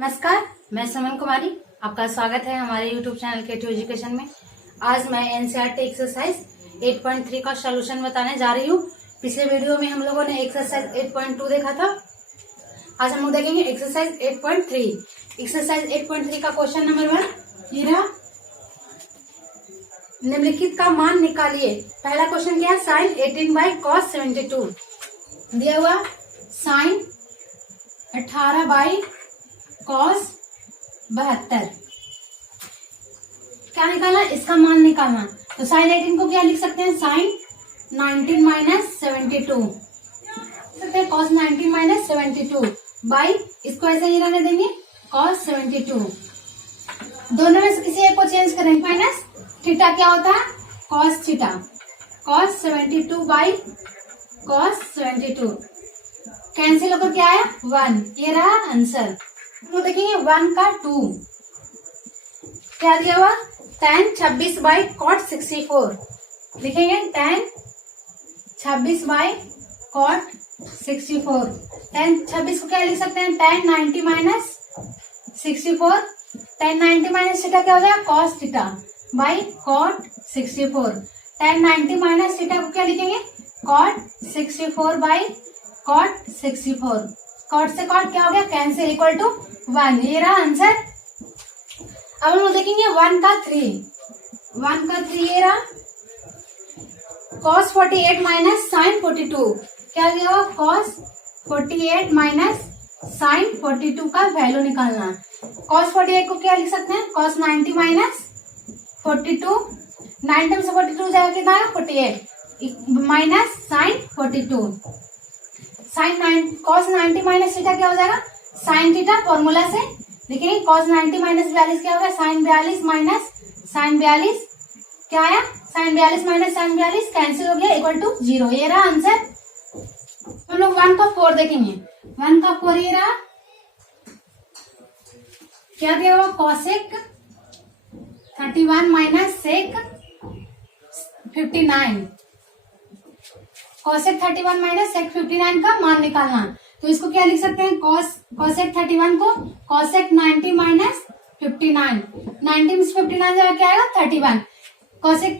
नमस्कार, मैं सुमन कुमारी। आपका स्वागत है हमारे YouTube चैनल के टू एजुकेशन में। आज मैं एनसीईआरटी एक्सरसाइज 8.3 का सॉल्यूशन बताने जा रही हूँ। पिछले वीडियो में हम लोगों ने एक्सरसाइज 8.2 देखा था। आज हम लोग देखेंगे एक्सरसाइज 8.3। एक्सरसाइज 8.3 का क्वेश्चन नंबर 1 ये रहा, निम्नलिखित का मान निकालिए। पहला क्वेश्चन क्या है, साइन 18/cos 72 दिया हुआ, साइन 18/cos 72 क्या निकालना, इसका मान निकालना। तो साइन 18 को क्या लिख सकते हैं, साइन 19 - 72 सकते हैं, cos 19 - 72 बाई, इसको ऐसे ही रहने देंगे, cos 72। दोनों में से किसी एक को चेंज करेंगे, माइनस थीटा क्या होता है, cos theta, cos 72 by cos 72 cancel होकर क्या है 1, ये रहा आंसर। तो देखेंगे 1 का 2 क्या दिया हुआ, tan 26/cot 64 लिखेंगे, tan 26/cot 64। tan 26 को क्या लिख सकते हैं, tan 90 - 64, tan 90 - थीटा क्या हो जाएगा, cos theta by cot 64। tan 90 - theta को क्या लिखेंगे, cot 64 बाई cot 64। cot से cot क्या हो गया, कैंसिल, इक्वल टू 1, ये रहा आंसर। अब हम लोग देखेंगे 1 का 3 ये रहा, cos 48 - sin 42 क्या दिया हुआ, cos 48 - sin 42 का वैल्यू निकालना। cos 48 को क्या लिख सकते हैं, cos 90 - 42, 90 से 42 जाएगा कितना है 48 minus sin 42, sin cos 90 - theta क्या हो जाएगा, sin थीटा फॉर्मूला से देखिए, cos 90 - 42 क्या होगा, sin 42 माइनस sin 42 क्या आया, sin 42 माइनस sin 42 कैंसिल हो गया, इक्वल टू 0, ये रहा आंसर। हम लोग 1 का 4 देखेंगे, 1 का 4 ये रहा, क्या दिया हुआ, cosec 31 minus sec 59, cosec 31 minus sec 59 का मान निकालना। तो इसको क्या लिख सकते हैं, cosec 31 को cosec 90 माइनस 59, 90 में 59 जाएगा क्या आएगा 31, cosec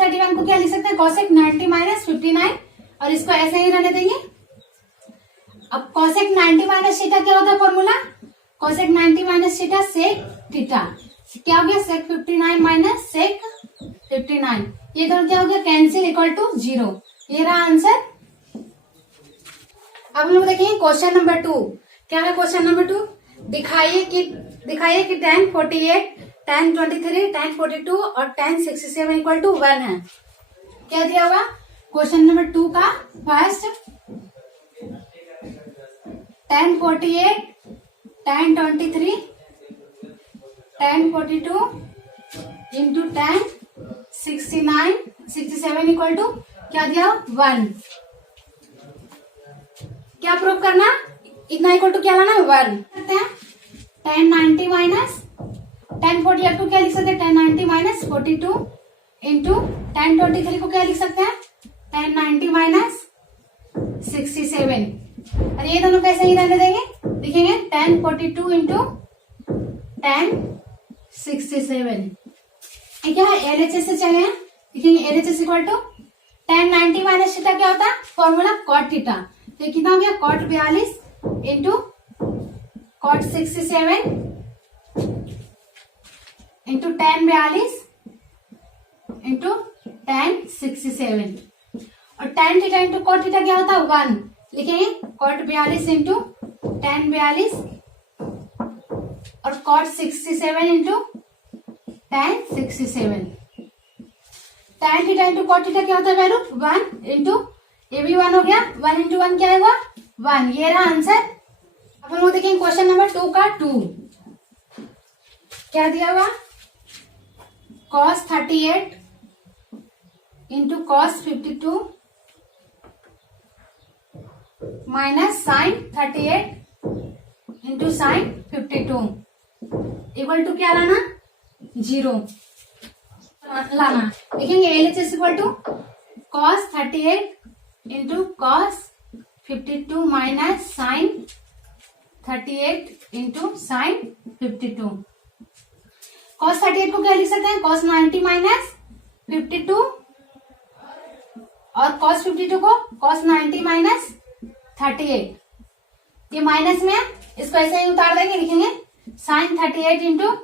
31 को क्या लिख सकते हैं, cosec 90 माइनस 59, और इसको ऐसे ही रहने देंगे। अब cosec 90 माइनस थीटा क्या होता है formula, cosec 90 minus theta sec theta क्या हो गया, sec 59 माइनस sec 59, ये दोनों क्या हो गया कैंसिल, इक्वल टू 0, ये रहा आंसर। अब हम लोग देखेंगे क्वेश्चन नंबर 2। क्या है क्वेश्चन नंबर 2, दिखाइए कि tan 48, tan 23, tan 42 और tan 67 इक्वल टू 1 है। क्या दिया हुआ, क्वेश्चन नंबर 2 का first, tan 48, tan 23, tan 42 into tan 67 equal to क्या दिया 1। क्या प्रूव करना, इतना इक्वल टू क्या लाना 1 करते हैं, tan 90 माइनस tan 48 को क्या लिख सकते हैं, tan 90 माइनस 42 इंटू tan 23 को क्या लिख सकते हैं, tan 90 माइनस 67, और ये दोनों कैसे ही रहने देंगे, लिखेंगे tan 42 इंटू tan 67। ठीक है, LHS से चले हैं, लिखेंगे LHS equal to tan 90 minus theta क्या होता है फॉर्मूला cot थीटा, तो कितना हो गया cot 42 into cot 67 into tan 42 into tan 67, और tan theta into cot theta क्या होता है 1, लिखेंगे cot 42 इंटू tan 42 और cot 67 into tan 67। tan theta into cot theta क्या होता है वैल्यू 1 इंटू, ये भी 1 हो गया, 1 इंटू 1 क्या होगा 1, ये रहा आंसर। अब हम लोग देखेंगे क्वेश्चन नंबर 2 का 2। क्या दिया हुआ, cos 38 into cos 52 minus sin 38 into sin 52 equal to क्या लाना 0 लाना। देखेंगे LHS equal to cos 38 into cos 52 minus sin 38 into sine 52। Cos 38 को क्या लिख सकते हैं, कॉस 90 माइनस 52, और कॉस 52 को कॉस 90 माइनस 38। ये माइनस में है, इसको ऐसे ही उतार देंगे, लिखेंगे साइन 38 इंटू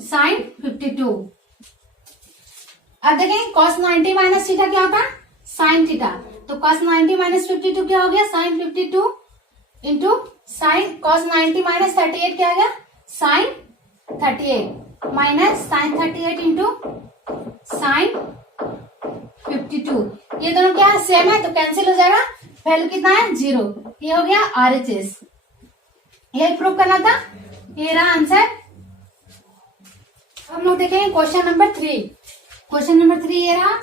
साइन 52। अब देखेंगे कॉस 90 माइनस थीटा क्या होता है, साइन थीटा। तो कॉस 90 माइनस 52 क्या हो गया, sine 52 into sine cos 90 minus 38 क्या आ गया, sine 38 minus sine 38 into sine 52। ये दोनों क्या सेम है तो कैंसिल हो जाएगा, वैल्यू कितना है 0। ये हो गया RHS, यही प्रूव करना था, ये रहा आंसर। हम लोग देखेंगे क्वेश्चन नंबर 3। क्वेश्चन नंबर 3 ये रहा,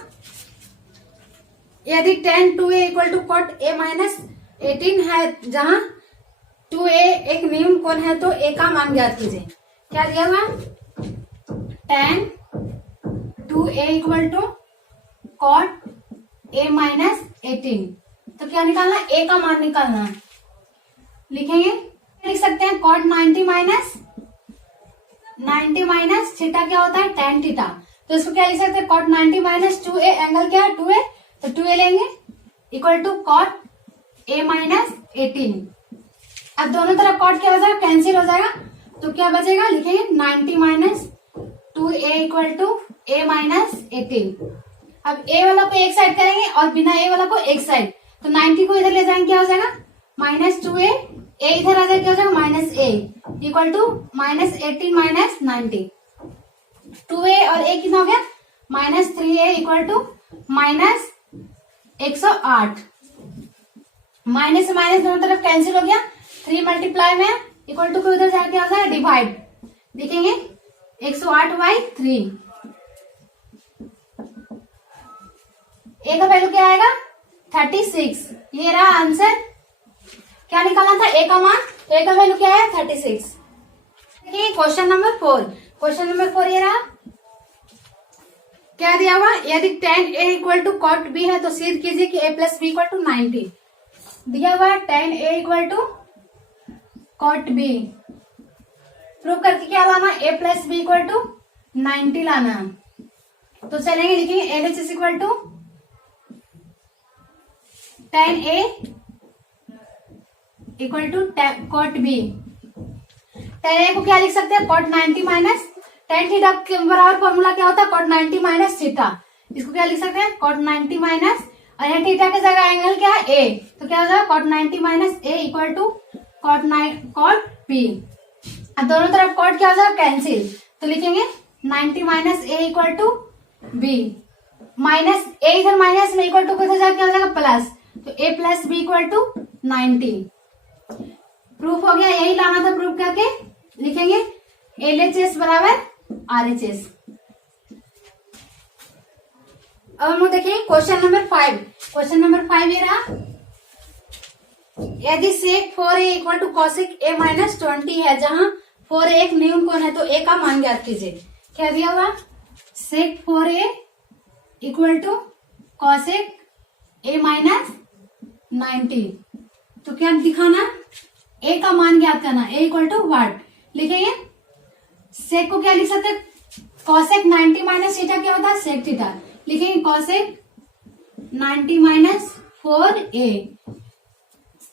यदि tan 2a equal to cot a minus 18 है, जहां 2a एक न्यून कोण है तो a का मान ज्ञात कीजिए। क्या दिया हुआ, tan 2a equal to cot a minus 18, तो क्या निकालना है, a का मान निकालना है। लिखेंगे, लिख सकते हैं cot 90 माइनस थीटा क्या होता है, tan थीटा। तो इसको क्या लिख सकते हैं, cot 90 माइनस 2a, एंगल क्या है 2a, तो 2a लेंगे equal to cot a minus 18। अब दोनों तरफ cot क्या हो जाएगा, कैंसिल हो जाएगा, तो क्या बचेगा, लिखेंगे 90 माइनस 2a equal to a minus 18। अब a वाला को एक साइड करेंगे और बिना a वाला को एक साइड, तो 90 को इधर ले जाएंगे, क्या हो जाएगा माइनस 2a, a इधर आ जाएगा, क्या हो जाएगा minus a equal to minus 18 minus 90। 2a और a कितना हो गया, minus 3a equal to minus 108। Minus से माइनस दोनों तरफ कैंसिल हो गया, 3 मल्टीप्लाई में इक्वल टू को उधर जाके क्या हो जाएगा डिवाइड, लिखेंगे 108/3। a का वैल्यू क्या आएगा 36। ये रहा आंसर। क्या निकालना था, a का मान, तो a का वैल्यू क्या है 36। देखिए क्वेश्चन नंबर 4। क्वेश्चन नंबर 4 ये रहा, क्या दिया हुआ, यदि tan a equal to cot b है तो सिद्ध कीजिए कि a plus b equal to 90। दिया हुआ tan a equal to cot b, prove करके क्या लाना, a plus b equal to 90 लाना। तो चलेंगे, लिखेंगे LHS equal to tan a equal to cot b। tan a को क्या लिख सकते हैं, cot 90 माइनस tan थीटा के बराबर फॉर्मूला क्या होता है, cot 90 माइनस थीटा। इसको क्या लिख सकते हैं, cot 90 माइनस, और यहाँ थीटा की जगह एंगल क्या है a, तो क्या हो जाएगा cot 90 minus a equal to cot b। अब दोनों तरफ cot क्या हो जाएगा कैंसिल, तो लिखेंगे 90 minus a equal to b, minus a इधर माइनस में इक्वल टू किधर जाकर क्या हो जाएगा प्लस, तो a plus b equal to 90। Proof हो गया, यही लाना था प्रूफ करके। लिखेंगे LHS बराबर RHS। अब हम लोग देखेंगे क्वेश्चन नंबर 5। क्वेश्चन नंबर 5 ये रहा, यदि sec 4a equal to cosec a minus 20 है, जहां 4a एक न्यून कोण है तो a का मान ज्ञात कीजिए। क्या दिया हुआ, sec 4a equal to cosec a minus 90। तो क्या दिखाना, a का मान ज्ञात करना, a इक्वल टू वाट। लिखेंगे सेक को क्या लिख सकते हैं, cosec 90 माइनस थीटा क्या होता है, सेक थीटा। लिखेंगे cosec 90 minus 4a,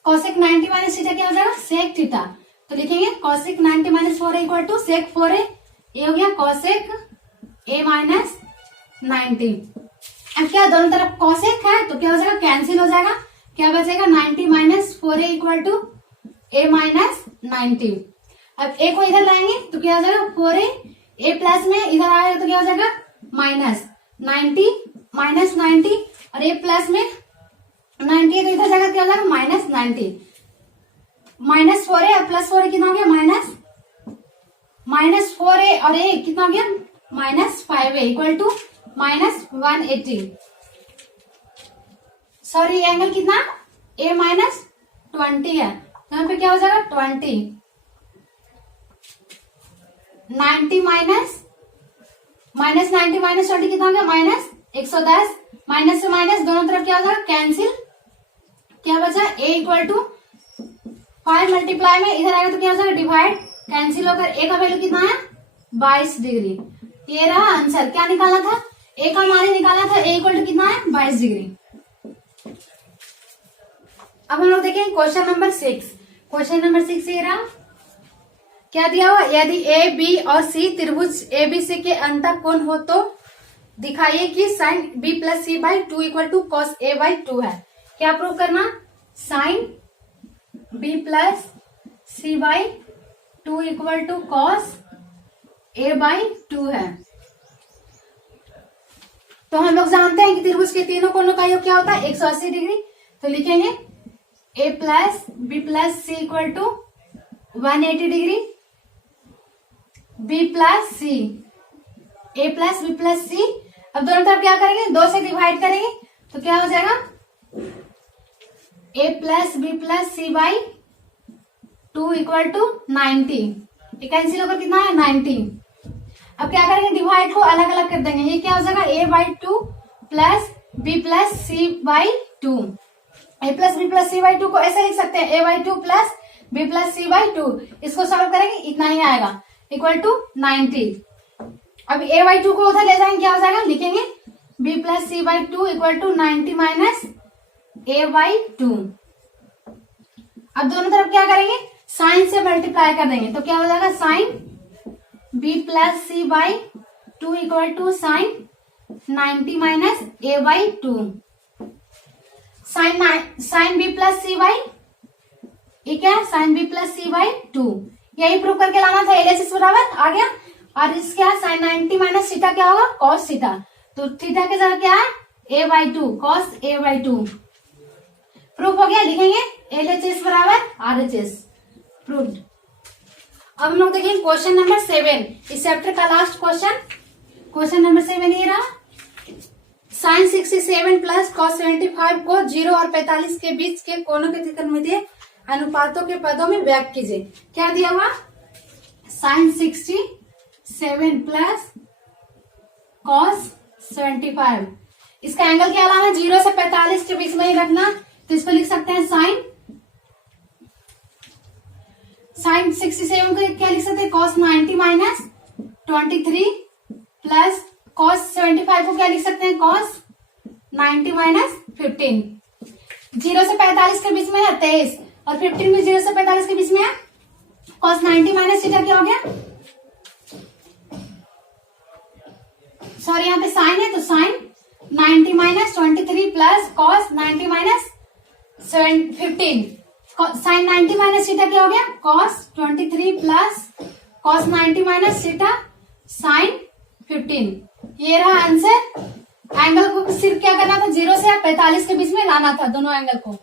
cosec 90 minus theta क्या हो जाएगा, सेक थीटा। तो लिखेंगे cosec 90 minus 4a equal to sec 4a, ये हो गया cosec a माइनस 90। अब क्या दोनों तरफ cosec है तो क्या हो जाएगा कैंसिल हो जाएगा, क्या बचेगा 90 minus 4a equal to a minus 90। अब a को इधर लाएंगे तो क्या हो जाएगा 4a, a प्लस में इधर आएगा तो क्या हो जाएगा माइनस 90 माइनस 90, और a प्लस में 90 है तो इधर जाएगा क्या हो जाएगा माइनस 90। माइनस 4a और प्लस 4a कितना हो गया माइनस 4a, और a कितना हो गया minus 5a equal to minus 180। Sorry angle कितना a माइनस 20 है, तो यहाँ पे क्या हो जाएगा 20। 90 माइनस 90 माइनस 20 कितना हो गया माइनस 110। माइनस से माइनस दोनों तरफ क्या हो जाएगा कैंसिल, क्या बचा a इक्वल टू 5 मल्टीप्लाई में इधर आएगा तो क्या हो जाएगा डिवाइड, कैंसिल होकर ए का वैल्यू कितना है 22 डिग्री। ये रहा आंसर। क्या निकालना था, ए का हमारे निकालना था, ए इक्वल टू कितना है 22 डिग्री। अब हम लोग देखेंगे क्वेश्चन नंबर 6। क्वेश्चन नंबर 6 ये रहा, क्या दिया हुआ, यदि ए बी और सी त्रिभुज एबीसी के अंतर कोण हो तो दिखाइए कि sine B plus C by 2 equal to cos A by 2 है। क्या प्रूव करना, sine B plus C by 2 equal to cos A by 2 है। तो हम लोग जानते हैं कि त्रिभुज के तीनों कोणों का योग क्या होता है 180 डिग्री। तो लिखेंगे A plus B plus C equal to 180 degree, B plus C, A plus B plus C. अब दोनों तरफ क्या करेंगे, 2 से डिवाइड करेंगे तो क्या हो जाएगा A plus B plus C by 2 equal to 90। ये कैंसिल होकर कितना है 90। अब क्या करेंगे, डिवाइड को अलग अलग कर देंगे। ये क्या हो जाएगा A by 2 plus B plus C by 2। A plus B plus C by 2 को ऐसे लिख सकते हैं, A by 2 plus B plus C by 2। इसको सॉल्व करेंगे इतना ही आएगा इक्वल टू 90। अब ए बाई 2 को उधर ले जाएंगे, क्या हो जाएगा, लिखेंगे B plus C by 2 equal to 90 minus A by 2। अब दोनों तरफ क्या करेंगे, साइन से मल्टीप्लाई कर देंगे तो क्या हो जाएगा sine B plus C by 2 equal to sine 90 minus A by 2। Sine B plus C by, ये क्या है sine B plus C by 2। यही प्रूव करके लाना था, एलएचएस बराबर आ गया। और इस क्या साइन 90 माइनस थीटा क्या होगा कॉस थीटा। तो थीटा के जगह क्या है A by 2 cos A by 2। Proof हो गया, लिखेंगे एलएचएस बराबर आरएचएस प्रूव्ड। अब हम लोग देखेंगे क्वेश्चन नंबर 7, इस चैप्टर का लास्ट क्वेश्चन। क्वेश्चन नंबर 7 ये रहा, साइन 67 प्लस कॉस 75 को 0 और 45 के बीच के कोणों के त्रिकोणमितीय अनुपातों के पदों में व्यक्त कीजिए। क्या दिया हुआ, साइन 67 प्लस कॉस 75। इसका एंगल क्या लाना, 0 से 45 के बीच में ही रखना। तो इसको लिख सकते हैं साइन 67 को क्या लिख सकते हैं कॉस 90 माइनस 23 प्लस कॉस 75 को क्या लिख सकते हैं कॉस 90 माइनस 15। 0 से 45 के बीच में है 23 और 15 भी 0 से 45 के बीच में है। कॉस 90 माइनस थीटा क्या हो गया, सॉरी यहाँ पे साइन है तो sine 90 minus 23 plus cos 90 minus 15। Sine 90 minus theta क्या हो गया cos 23 plus cos 90 minus theta sine 15। ये रहा आंसर। एंगल को सिर्फ क्या करना था 0 से 45 के बीच में लाना था दोनों एंगल को।